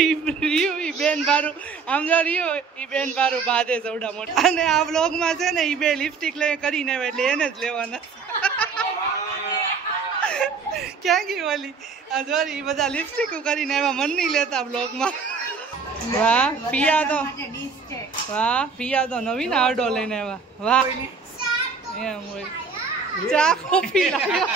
ઈ બેન બારું આમ જો રહ્યો ઈ બેન બારું બાદે સૌડા મોટા અને આ વ્લોગ માં છે ને ઈ બે લિપસ્ટિક લઈ કરીને આવે એટલે એને જ લેવાના ક્યાં ગઈ ઓલી આ સોરી ઈ બધા લિપસ્ટિક કરીને આવ્યા મન નહીં લેતા વ્લોગ માં વાહ પિયા તો નવીન આરડો લઈને આવ્યા વાહ એમ હોય ચા કોફી લાવ્યો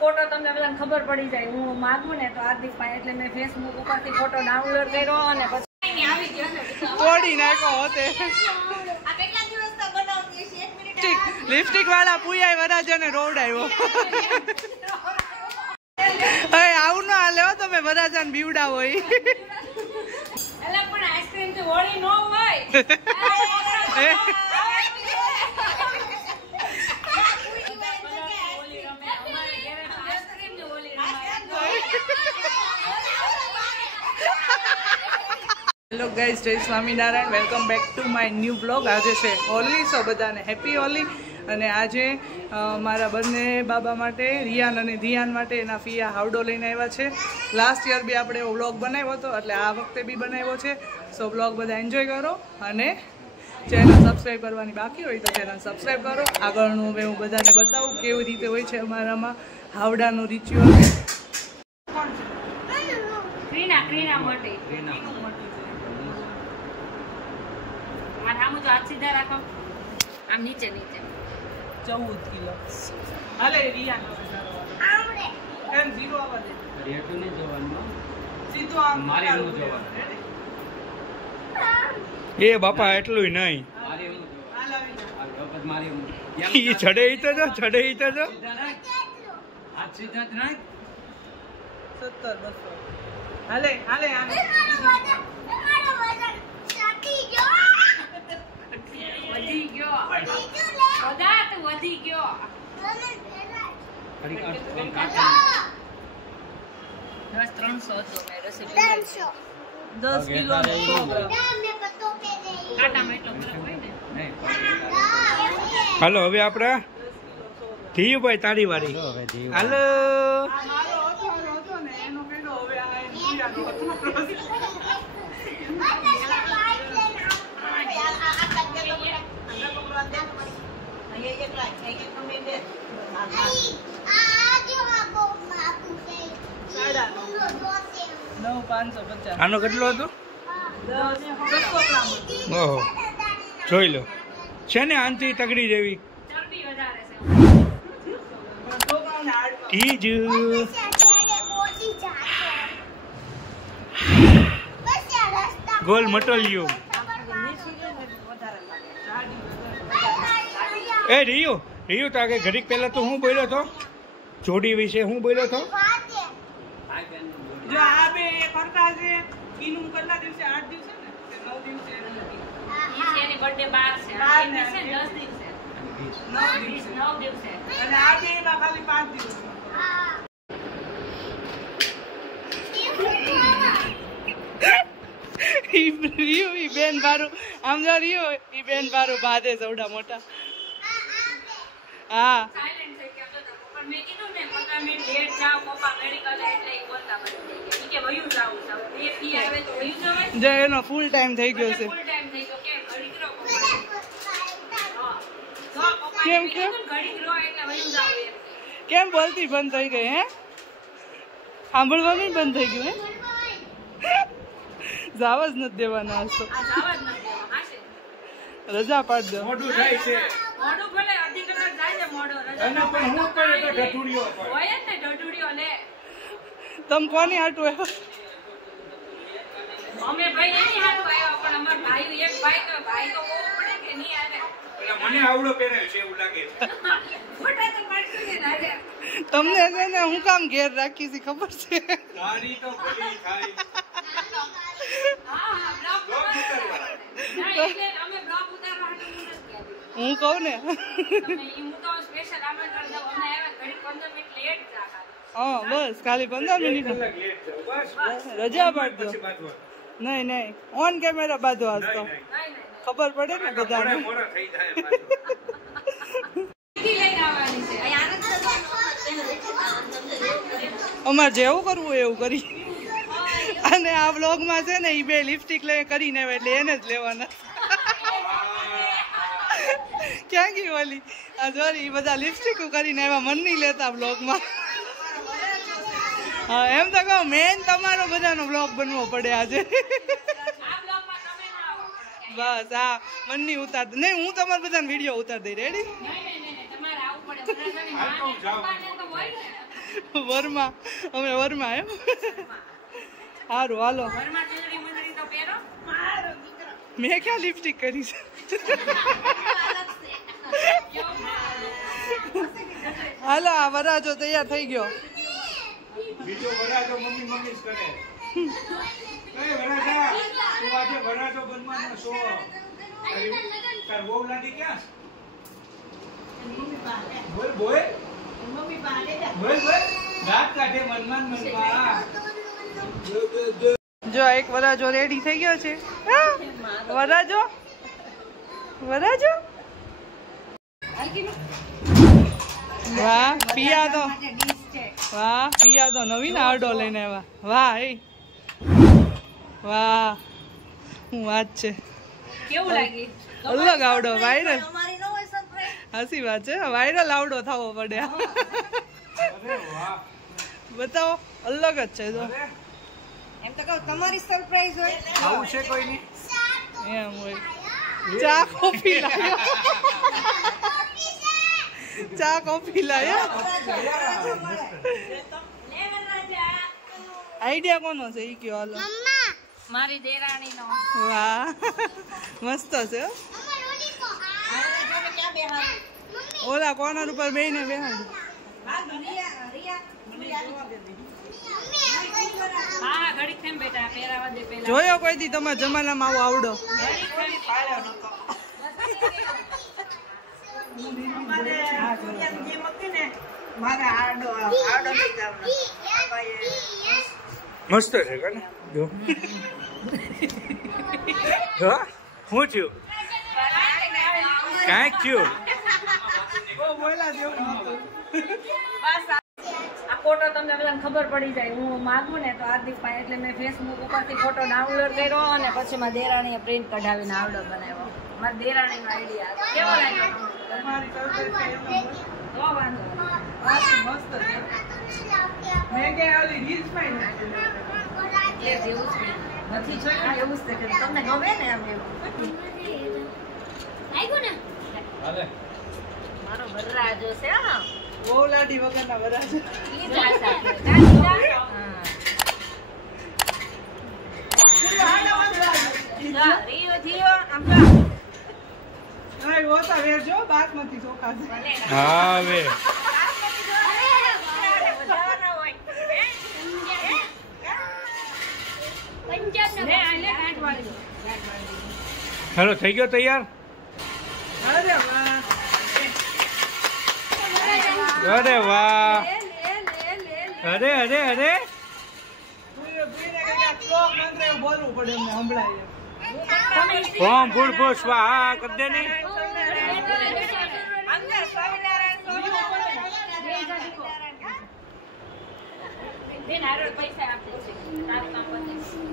ફોટો તમને બધાને ખબર પડી જાય હું માંગુ ને તો હાર્દિક ભાઈ એટલે મેં ફેસબુક ઉપરથી ફોટો ડાઉનલોડ કર્યો અને પછી આવી ગયો તોડી નાખો હોતે આ કેટલા દિવસ તો બનાવતી છે 1 મિનિટ લિપસ્ટિક વાળા પુયાય વરાજાને રોવડાવ્યો હવે આવું ના હાલે હો તમે વરાજાને બીવડાવો ઈ એટલે પણ આઈસ્ક્રીમ તો હોળી નો હોય હેલો ગાઈઝ જય Swaminarayan welcome back to my new blog આજે છે હોલી સો બધાને હેપી હોલી અને આજે મારા બંને બાબા માટે રિયાન અને ધીયાન માટે એના ફિયા હાવડો લઈને આવ્યા છે લાસ્ટ યર બી આપણે એવો બ્લોગ બનાવ્યો હતો એટલે આ વખતે બી બનાવ્યો છે સો બ્લોગ બધા એન્જોય કરો અને ચેનલ સબસ્ક્રાઈબ કરવાની બાકી હોય તો ચેનલ સબસ્ક્રાઈબ કરો આગળનું હવે હું બધાને બતાવું કેવી રીતે હોય છે અમારામાં હાવડાનું રિચ્યુઅલ ક્રીના મોટી આમ તો હાથ સીધા રાખો આમ નીચે 14 કિલો હાલે રિયા આવડે એમ ઝીરો આવવા દે રેટુ ને જવાનું સીધો આમ મારી નું જવાનું એ બાપા એટલું નહીં મારી હું હાલ આવી મારી ઈ ચડે ઈ તો હાથ સીધા જ નહીં 70 200 હાલે આને વધી ગયો બસ 300 હતો મે રસી 10 કિલો નો 100 ગ્રામ કાટામાં એટલો ફરક હોય ને હાલો હવે આપણે ધીયુભાઈ તાળી વાળી હાલો મારો હતો ને એનો કઈડો હવે આ રિયાનો આનો કેટલો હતો 600 ગ્રામ ઓહો જોઈ લો છે ને આનથી તગડી જેવી ચરબી વધારે છે ઈજ ગોલ મટોલિયું એ રિયુ તો આગળ ઘડીક પહેલા તો હું બોલ્યો હતો જોડી વિશે હું બોલ્યો હતો જો આ બે કરતા છે ઈનું કેટલા દિવસે 8 દિવસે ને 9 દિવસે એની બર્થડે 12 છે આ દિવસે 10 દિવસે 9 દિવસે અને આ બે માં ખાલી 5 દિવસ ઈ બેન બારું આમ જો રહ્યો ઈ બેન બારું બાદે સૌડા મોટા હા સાયલેન્ટ થઈ ગયો તો પણ મેં કીધું ને 15 મિનિટ લેટ જાવ પપ્પા મેડિકલ એટલે ઈ બોલતા બંધ થઈ ગયા કે વયું જાવ બે ફી આવે તો વયું જવાય જે એનો ફૂલ ટાઈમ થઈ ગયો છે ફૂલ ટાઈમ થઈ ગયો કે ઘડી કરો પપ્પા કેમ ઘડી કરો એટલે વયું જાવ એમ કેમ બોલતી બંધ થઈ ગઈ હે સાંભળવાનું બંધ થઈ ગયું હે જાવ જ નથી દેવાના હશે આ જાવ જ નથી હાશે રજા પાડ દો મોઢું થાય છે મોડું ભલે અડધી કલાક જાય છે મોડો રજા અને પણ હું કરે તો ઢઢુડિયો પડે હોય જ ને ઢઢુડિયો લે તમ કોની હાટું આવ્યો અમે ભાઈ એની હારું આવ્યા પણ અમાર ભાઈ એક ભાઈ તો બહુ પડે કે નહીં આવે મને આવડો પહેરેલ છે એવું લાગે છે ફોટા તો પાડશું ને નારે તમને છે ને હું કામ ઘેર રાખી છે ખબર છે તારી તો ભલી થાય હા બ્લોગ ઉતારવા ના એટલે અમે બ્લોગ ઉતારવા હાટુ નથી ગયા હું કહું ને તમે હું તો સ્પેશિયલ આમંત્રણ દઉં અમને આવ્યા ઘડી 15 મિનિટ લેટ જાખા હા બસ ખાલી 15 મિનિટ રજા પાડ દો નહીં ઓન કેમેરા બાંધો આજ તો ખબર પડે ને બધાને મોડા થઈ જાય લઈને આવવાની છે અમારે જેવું કરવું હોય એવું કરી. અને આ વ્લોગમાં છે ને એ બે લિપસ્ટિક લઈ કરીને આવે એટલે એને જ લેવાના. ક્યાં ગઈ ઓલી? આ જોરી બધા લિપસ્ટિક કરીને આવ્યા, મન નહીં લેતા વ્લોગમાં. હા એમ તો કહું મેન તમારો બધાનો વ્લોગ બનવો પડે આજે. બસ હા મન નહીં ઉતાર નહીં, હું તમારા બધાનો વિડીયો ઉતાર દઈ. રેડી? વરમાં અમે વરમાં એમ સારું હાલો. મેં ક્યાં લિપસ્ટિક કરી છે? હાલો આ વરાજો તૈયાર થઈ ગયો. બીજો વરાજો મમ્મી મમ્મી જ કરે. એ વરાજા તું આજે વરાજો બનવાનો છો. તાર બહુ લાગી ક્યાં? બોલ બોલ મમ્મી પાડે બોલ બોલ રાત કાઢે મનમાં મનમાં. જો એક વરાજો રેડી થઈ ગયો છે. વરાજો વરાજો વાહ પિયા તો વાહ પિયા તો નવીન આરડો લઈને આવ્યા. વાહ એ વાહ હું વાત છે. કેવું લાગી? અલગ આવડો વાયરલ. હસી વાત છે, વાયરલ આવડો થવો પડે. બતાવો અલગ જ છે. જો એમ તો કહું તમારી સરપ્રાઈઝ હોય. આવું છે કોઈ નહીં એમ હોય. ચા કોફી લાવ્યો. ચા કોફી લાવ્યો. આઈડિયા કોનો છે ઈ કયો? હાલો મારી દેરાણીનો. વાહ મસ્ત છે. ઓલા કોર્નર ઉપર બેહીને બેહાડી. હા ઘડીક થઈને બેટા પહેરાવા દે પહેલા. જોયો કોઈ દી તમારા જમાનામાં આવો આવડો? મસ્ત છે કને જો જો હું થયું કાંઈક થયું. આ ફોટો તમને બધાને ખબર પડી જાય. હું માગું ને તો હાર્દિક ભાઈ એટલે મેં ફેસબુક ઉપરથી ફોટો ડાઉનલોડ કર્યો અને પછી મારી દેરાણીએ પ્રિન્ટ કઢાવીને આવડો બનાવ્યો. મારી દેરાણીનો આઈડિયા કેવો લાગ્યો? તો વાંધો એ જેવું જ નથી જોયું એવું જ છે. તમને ગમે ને એમ એવું મારો વરરાજો છે. હા બહુ લાડી વગરના વરાજો. ઓછા વેરજો બાસમતી ચોખા છે. હા હવે હેલો થઈ ગયો તૈયાર? અરે વાહ અરે વાહ અરે અરે અરે બોલવું પડે એમને સંભળાય. ઓમ ભૂલ ભૂલ સ્વાહા કરી દે ને.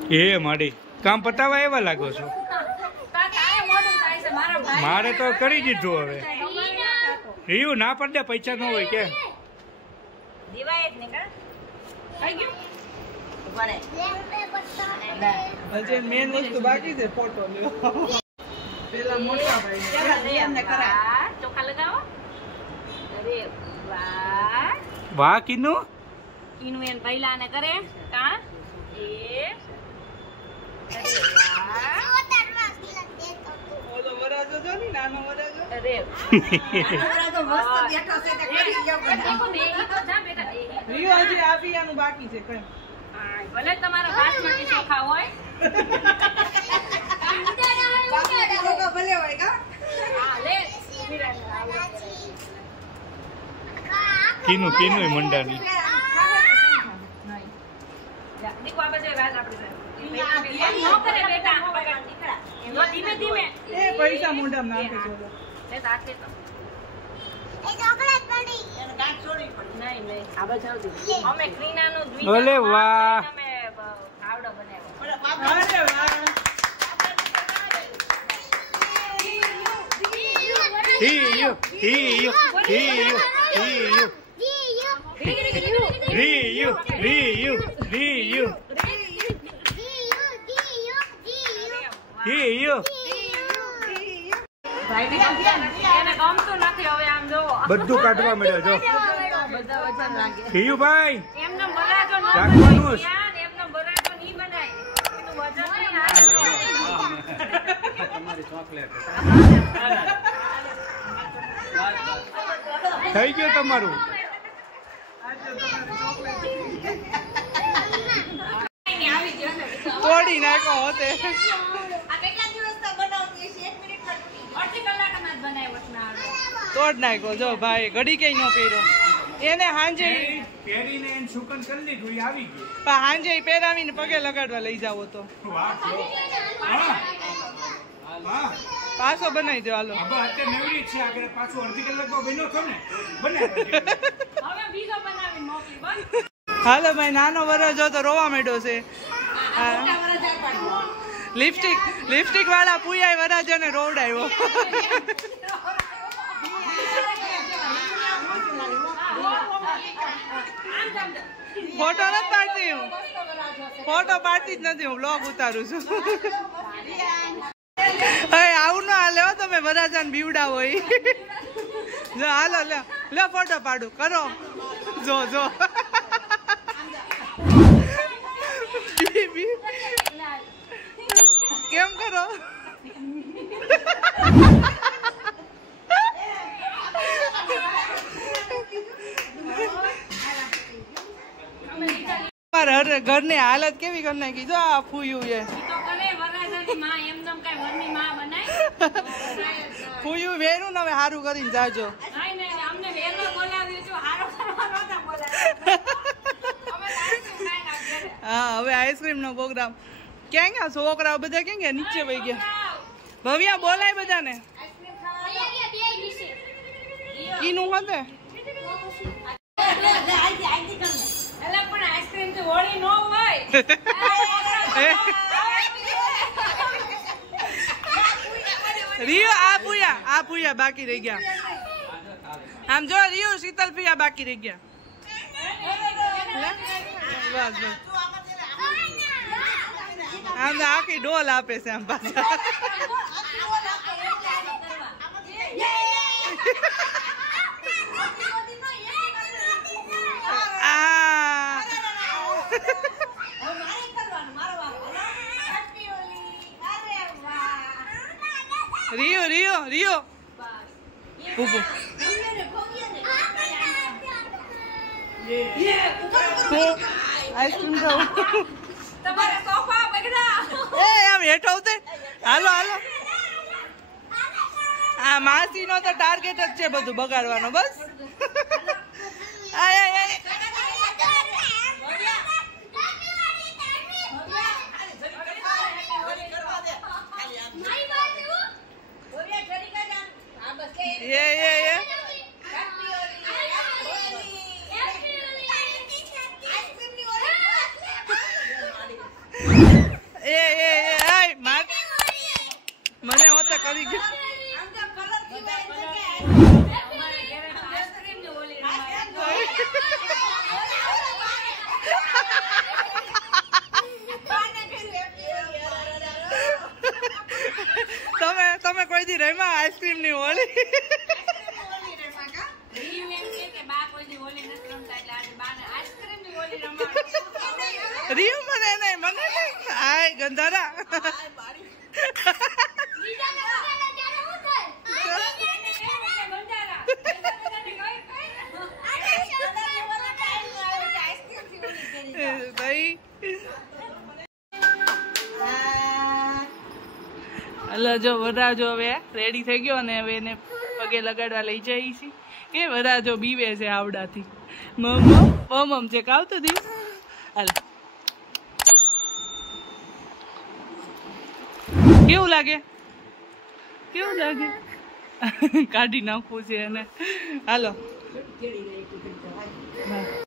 એ માડી કામ પતાવા એવા લાગો છો. મારે તો કરી દીધું. હવે રીયું ના પડે પૈસા ન હોય કે હજી મેન વસ્તુ બાકી છે ફોટો લેવો. પેલા મોટા ભાઈ ચોખા લગાવો. અરે વાહ વાહ કીનું કીનું એને પહેલા ને કરે કા એ અરે વાહ ઓલો વરાજો જો ની નાનો વરાજો. અરે તો મસ્ત બેઠો છે તે કરી ગયો બધા. દેખો મેગી તો જા બેટા રીયો હજી આપિયાનું બાકી છે કઈ. ભલે તમારા બાસમતી ચોખા હોય બાકી લોકો ભલે હોય કા. હા લે કીનું કીનું મંડાની દીકો આ બાજુ રાજ આપણે ન કરે બેટા દીકરા ધીમે ધીમે એ પૈસા મોઢામાં નાખે છે. લે સાથે તો એ ચોકલેટ પડી. નહીં નહીં આ બાજુ આવતી અમે ક્રીનાનું ઓલે વાહ. અમે આવડો બનાવ્યો અરે વાહ Rio. ભાઈને એને ગમતું નથી હવે આમ જોવો બધું કાઢવા મળ્યો જો બધા વજન લાગે હિયુભાઈ એમને બરાજો ન રાખવાનું જ. બનાય એમને બરાજો નહીં બનાય એનું વજન નહીં આવે તમારી ચોકલેટ થઈ ગયું તમારું તોડી નાખો હોતે આ કેટલા દિવસથી બનાવતી છે? 1 મિનિટમાં તૂટી જાય. અડધી કલાકમાં જ બનાવ્યો છે નાળો તોડ નાખો જો ભાઈ ઘડી કઈ ન પહેર્યો એને હાંજે પહેરીને એને સુકન કરી દીધું એ આવી ગયું પણ હાંજે પહેરાવીને પગે લગાડવા લઈ જાવ તો વાહ હા હા પાછો બનાવી દો હાલો હવે અત્યારે નવરી જ છે આગળ પાછું અડધી કલાકમાં બન્યો છો ને બને હવે બીજો બનાવીને મોકલી બસ હાલો ભાઈ નાનો વરસ જો તો રોવા માંડ્યો છે લિપસ્ટિક વાળા પુયાય વરાજાને રોવડાવ્યો ફોટો નથી પાડતી હું ફોટો પાડતી જ નથી હું બ્લોગ ઉતારું છું હવે આવું ના હાલે હો તમે વરાજાને બીવડાવો ઈ જો હાલો લે ફોટો પાડું કરો જો કેમ કરો ઘરની હાલત કેવી કરી નાખી જો આ ફૂયું એ તો કરે વરરાજાની માં એમનેમ કાંઈ વરની માં બનાય ફૂયું વેરું ને હવે સારું કરીને જાજો નહીં નહીં અમને વેલો બોલાવ્યો છો હારો કરવા નહોતા બોલાવ્યો અમે આઈસ્ક્રીમ ખાઈને આવ્યા હા હવે આઈસ્ક્રીમ નો પ્રોગ્રામ ક્યાં ગયા છોકરાઓ બધા ક્યાં ગયા નીચે વહી ગયા ભવ્યા બોલાય બધાને કીનું હોતે એટલે પણ આઈસ્ક્રીમ તો હોળી નો હોય રિયો આ પુયા બાકી રહી ગયા આમ જો રિયો શીતલ પિયા બાકી રહી ગયા બસ આમ તો આખી ડોલ આપે છે આમ પાછા રિયો ઉભો આઈસ્ક્રીમ ખાવું તમારા સોફા બગડા એ આમ હેઠો ઉતે હાલો આ માસી નો તો ટાર્ગેટ જ છે બધું બગાડવાનો બસ આય મને હોતે કરી ગયો તમે કોઈ દી રમ્યા આઈસ્ક્રીમ ની હોળી રીવ મને નહીં આય ગંધારા ભાઈ હલો જો વરાજો હવે રેડી થઈ ગયો અને હવે એને પગે લગાડવા લઈ જઈ છે કે વરાજો બીવે છે આવડાથી મમ છે કાવતું દી હાલ કેવું લાગે કાઢી નાખવું છે એને હાલો કેળી રહી એટલી કરી તો હાય. હા